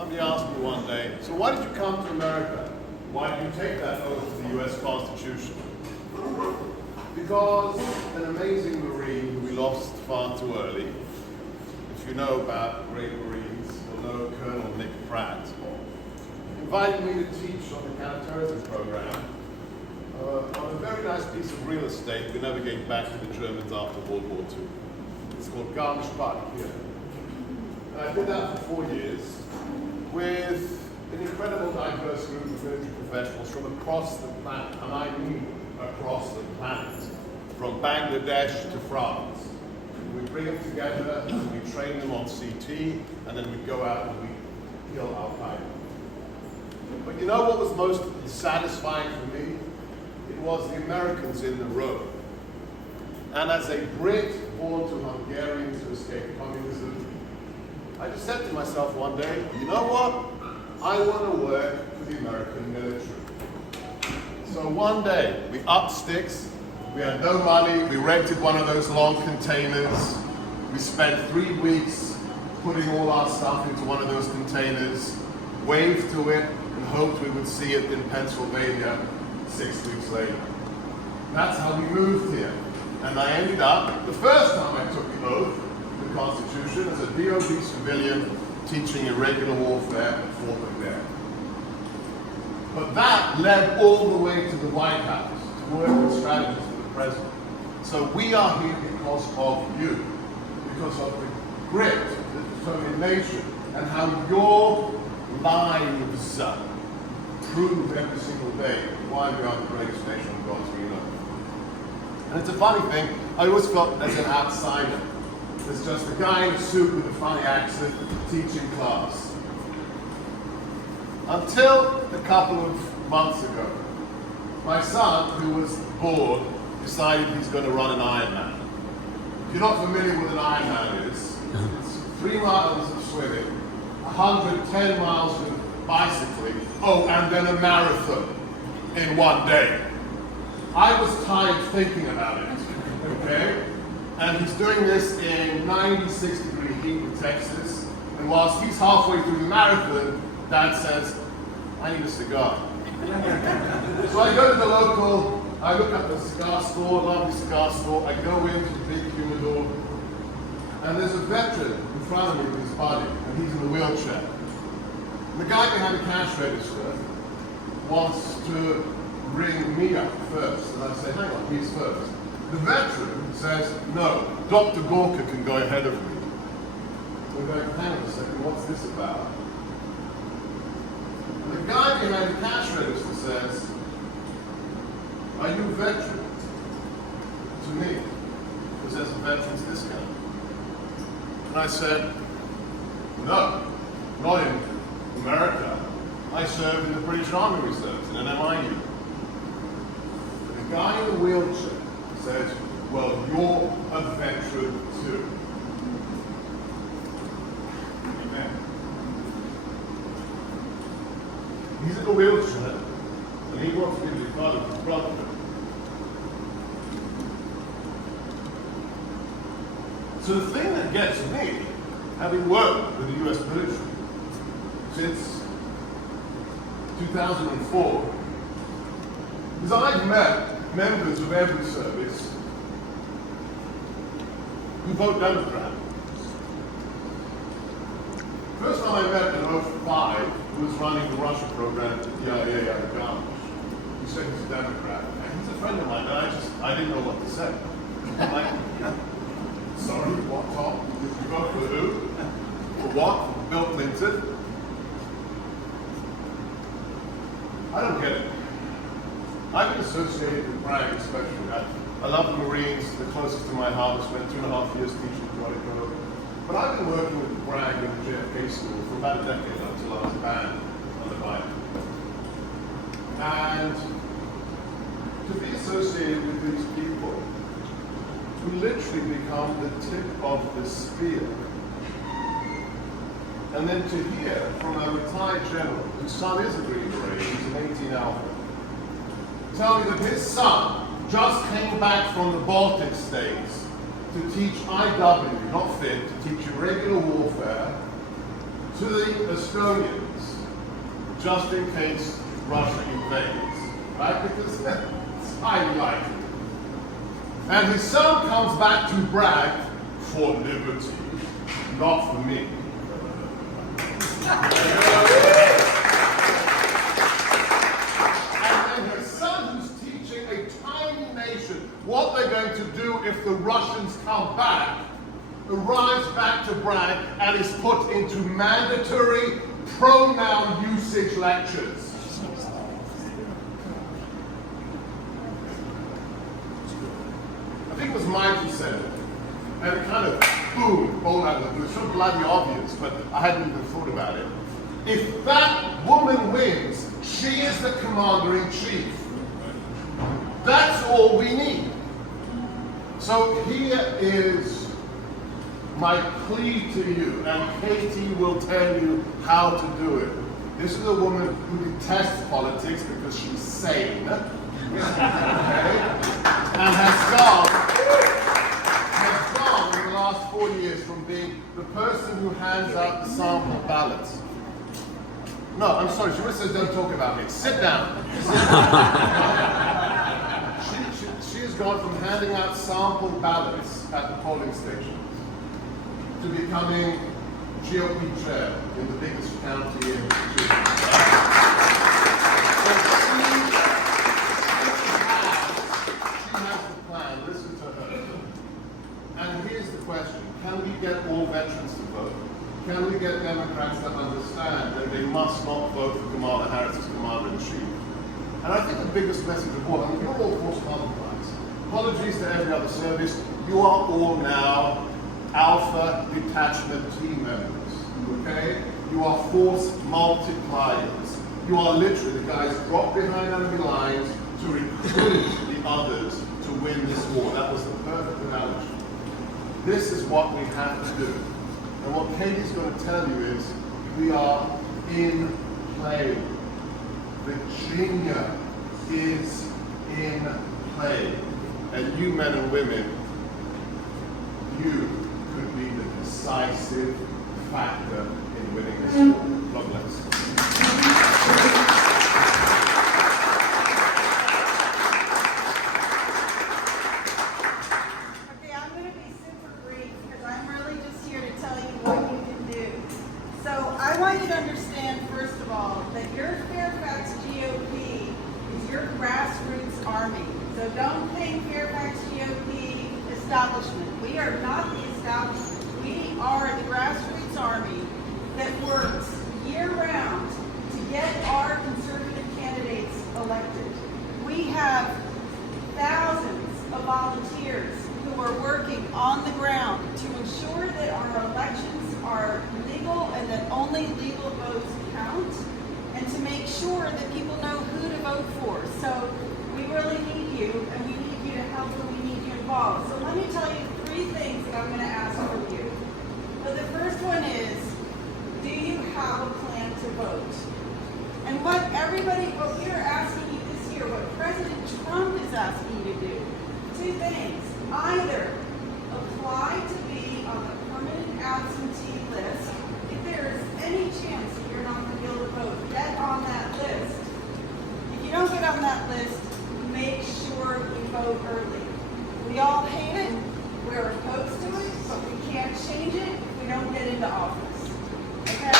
Somebody asked me one day, so why did you come to America? Why did you take that oath to the US Constitution? Because an amazing Marine who we lost far too early, if you know about great Marines, you'll know Colonel Nick Pratt, invited me to teach on the counterterrorism program on a very nice piece of real estate we never gave back to the Germans after World War II. It's called Garmisch-Park here. And I did that for 4 years with an incredible diverse group of military professionals from across the planet, and I mean across the planet, from Bangladesh to France. We bring them together, and we train them on CT, and then we go out and we kill Al-Qaeda. But you know what was most satisfying for me? It was the Americans in the room. And as a Brit born to Hungarians who escaped communism, I just said to myself one day, you know what? I want to work for the American military. So one day, we upped sticks, we had no money, we rented one of those long containers, we spent 3 weeks putting all our stuff into one of those containers, waved to it, and hoped we would see it in Pennsylvania 6 weeks later. That's how we moved here. And I ended up, the first time I took the oath, the Constitution, as a DOD civilian teaching irregular warfare at Fort McNair. But that led all the way to the White House, to work with strategists for the president. So we are here because of you, because of the grit, the determination, and how your lives prove every single day why we are the greatest nation on God's green earth. And it's a funny thing, I always felt as an outsider. There's just a guy in a suit with a funny accent teaching class. Until a couple of months ago, my son, who was bored, decided he's going to run an Ironman. If you're not familiar with an Ironman is, it's 3 miles of swimming, 110 miles of bicycling, oh, and then a marathon in 1 day. I was tired thinking about it, okay? And he's doing this in 96-degree heat in Texas. And whilst he's halfway through the marathon, Dad says, I need a cigar. So I go to the local, I look up a cigar store, lovely cigar store. I go into the big humidor, and there's a veteran in front of me with his buddy, and he's in a wheelchair. And the guy behind the cash register wants to ring me up first. And I say, hang on, he's first. The veteran says, no, Dr. Gorka can go ahead of me. We're going, hang on a second, what's this about? And the guy behind the cash register says, are you a veteran? To me, because there's a veteran's discount. And I said, no, not in America. I served in the British Army Reserves in an MIU. The guy in the wheelchair said, well, you're a veteran too. Amen. He's in a wheelchair, and he wants me to be part of his brotherhood. So the thing that gets me, having worked with the US military since 2004, is I've met members of every service who vote Democrat. First time I met in 2005, who was running the Russia program at the DIA out of Garmisch. He said he's a Democrat. And he's a friend of mine, and I didn't know what to say. I'm like, sorry, what, Tom? Did you vote for who? For what? For Bill Clinton? I don't get it. I've been associated with Bragg especially. I love the Marines, the closest to my heart. I spent 2.5 years teaching karate. But I've been working with Bragg in the JFK school for about a decade until I was banned on the bike. And to be associated with these people who literally become the tip of the spear. And then to hear from a retired general, whose son is a Green Beret, he's an 18 Alpha, tell me that his son just came back from the Baltic states to teach IW, not FIT, to teach irregular warfare to the Estonians, just in case Russia invades, right? Because it's highly likely. And his son comes back to brag, for liberty, not for me. And then his son, who's teaching a tiny nation what they're going to do if the Russians come back, arrives back to brag and is put into mandatory pronoun usage lectures. I think it was Mike who said it, and it kind of boom, all out of the blue. It's so bloody obvious, but I hadn't even thought about it. If that woman wins, she is the commander-in-chief. That's all we need. So here is my plea to you, and Katie will tell you how to do it. This is a woman who detests politics because she's sane, okay? And has gone in the last 4 years from being the person who hands out the sample ballots. No, I'm sorry, she says don't talk about me. Sit down. She has gone from handing out sample ballots at the polling station to becoming GOP chair in the biggest county in Massachusetts. So she has the plan. Listen to her. And here's the question. Can we get all veterans to vote? Can we get Democrats to understand that they must not vote for Kamala Harris as commander-in-chief? And I think the biggest message of all, I mean, you're all forced multipliers. Apologies to every other service. You are all now Alpha detachment team members, okay? You are force multipliers. You are literally the guys dropped behind enemy lines to recruit the others to win this war. That was the perfect analogy. This is what we have to do. And what Katie's going to tell you is, we are in play. Virginia is in play. And you men and women, you could be the decisive factor in winning this war. God bless. Okay, I'm going to be super brief because I'm really just here to tell you what you can do. So I want you to understand, first of all, that your Fairfax GOP is your grassroots army. So don't think Fairfax GOP establishment. We are not the establishment. We are the grassroots army that works year-round to get our conservative candidates elected. We have thousands of volunteers who are working on the ground to ensure that our elections are legal and that only legal votes count, and to make sure that people know who to vote for. So we really need you, and we need you to help, and we need you involved. So let me tell you 3 things that I'm going to ask from you. So the first one is, do you have a plan to vote? And what we are asking you this year, what President Trump is asking you to do, 2 things. Either apply to be on the permanent absentee list. If there is any chance that you're not going to be able to vote, get on that list. If you don't get on that list, make sure you vote early. We all hate it, we're opposed to it, but we can't change it if we don't get into office. Okay?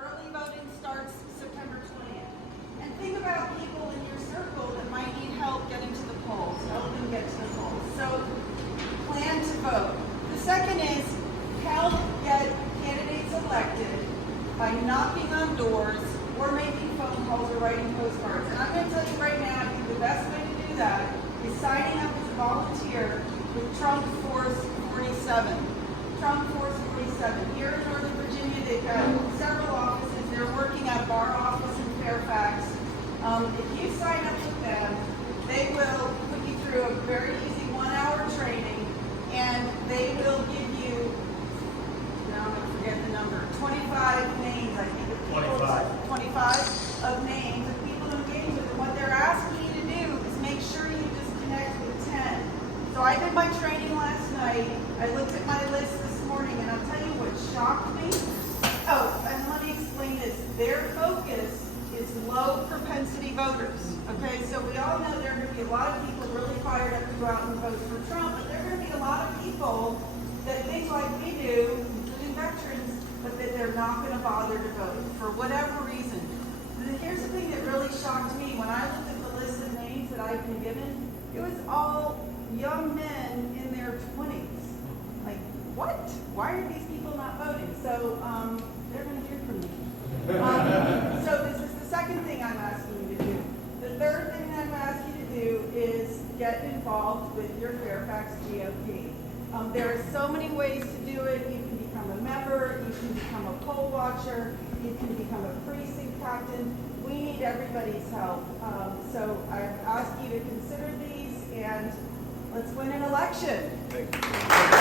Early voting starts September 20th. And think about people in your circle that might need help getting to the polls. Help them get to the polls. So plan to vote. The second is help get candidates elected by knocking on doors or making phone calls or writing postcards. And I'm going to tell you right now, I think the best way to do that is signing up as a volunteer with Trump Force 47. Trump Force 47. Here in Northern Virginia, they've got several offices. They're working out of our office in Fairfax. If you sign up with them, they will put you through a very easy 1-hour training, and they will give you, now I'm going to forget the number, 25 names, I think, of people. 25 of names of people to engage with. And what they're asking you to do is make sure you just connect with 10. So So I did my training last night. I looked at my list this morning, and I'll tell you what shocked me. Oh, and let me explain this. Their focus is low propensity voters. Okay, so we all know there are going to be a lot of people really fired up to go out and vote for Trump, but there are going to be a lot of people that think like we do, including veterans, but that they're not going to bother to vote for whatever reason. And here's the thing that really shocked me. When I looked at the list of names that I've been given, it was all young men in their 20s. Like, what? Why are these people not voting? So they're going to hear from me. So this is the second thing I'm asking you to do. The third thing I'm asking you to do is get involved with your Fairfax GOP. There are so many ways to do it. You can become a member, you can become a poll watcher, you can become a precinct captain. We need everybody's help. So I ask you to consider these, and let's win an election. Thank you.